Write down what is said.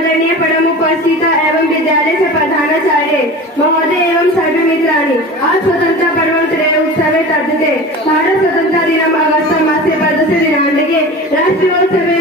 आदरणीय परम उपस्थित एवं विद्यालय से प्रधानाचार्य महोदय एवं सर्व मित्रांनी, आज स्वतंत्र पर्वत्रय उत्सवे तद्धिते भारत स्वतंत्र दिनम अगस्त मासे 12 दिनांके राष्ट्रीयोत्सवे